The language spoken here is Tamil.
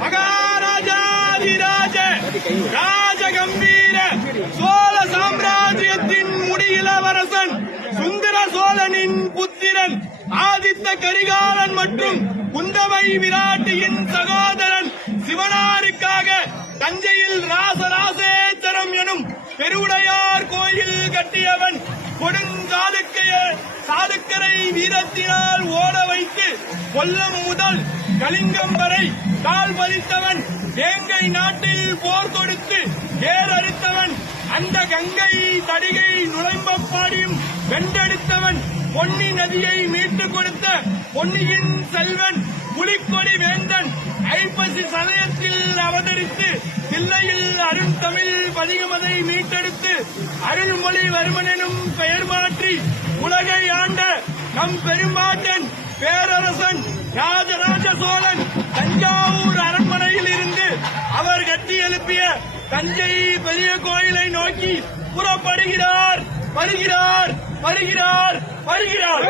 மகாராஜாதிராஜ ராஜகம்பீர சோழ சாம்ராஜ்யத்தின் முடியிலவரசன் சுந்தர சோழனின் புத்திரன் ஆதித்த கரிகாலன் மற்றும் குந்தவை விராட்டியின் சகோதரன் சிவனாருக்காக தஞ்சையில் ராசராசேச்சரம் எனும் பெருவுடையார் கோயில் கட்டியவன். சாதுக்கரை வீரத்தினால் ஓட வைத்து கொல்லம் முதல் கலிங்கம் வரை கால் பதித்தவன். வேங்கை நாட்டில் போர் தொடுத்து ஏறறுத்தவன். அந்த கங்கை தடிகை நுழைம்பப்பாடியும் வென்றெடுத்தவன். பொன்னி நதியை மீட்டுக் கொடுத்த பொன்னியின் செல்வன். புலிக்கொடி வேந்தன் ஐப்பசி சமயத்தில் அவதரித்து தில்லையில் அருண்தமிழ் பதிகமதை மீட்டெடுத்து அருள்மொழிவர்மன் எனும் பெயர் மாற்றி உலகை ஆண்ட நம் பெரும்பாட்டன் பேரரசன் ராஜராஜ சோழன் தஞ்சாவூர் அரண்மனையில் இருந்து அவர் கட்டி எழுப்பிய தஞ்சை பெரிய கோயிலை நோக்கி புறப்படுகிறார். வருகிறார் வருகிறார் வருகிறார்.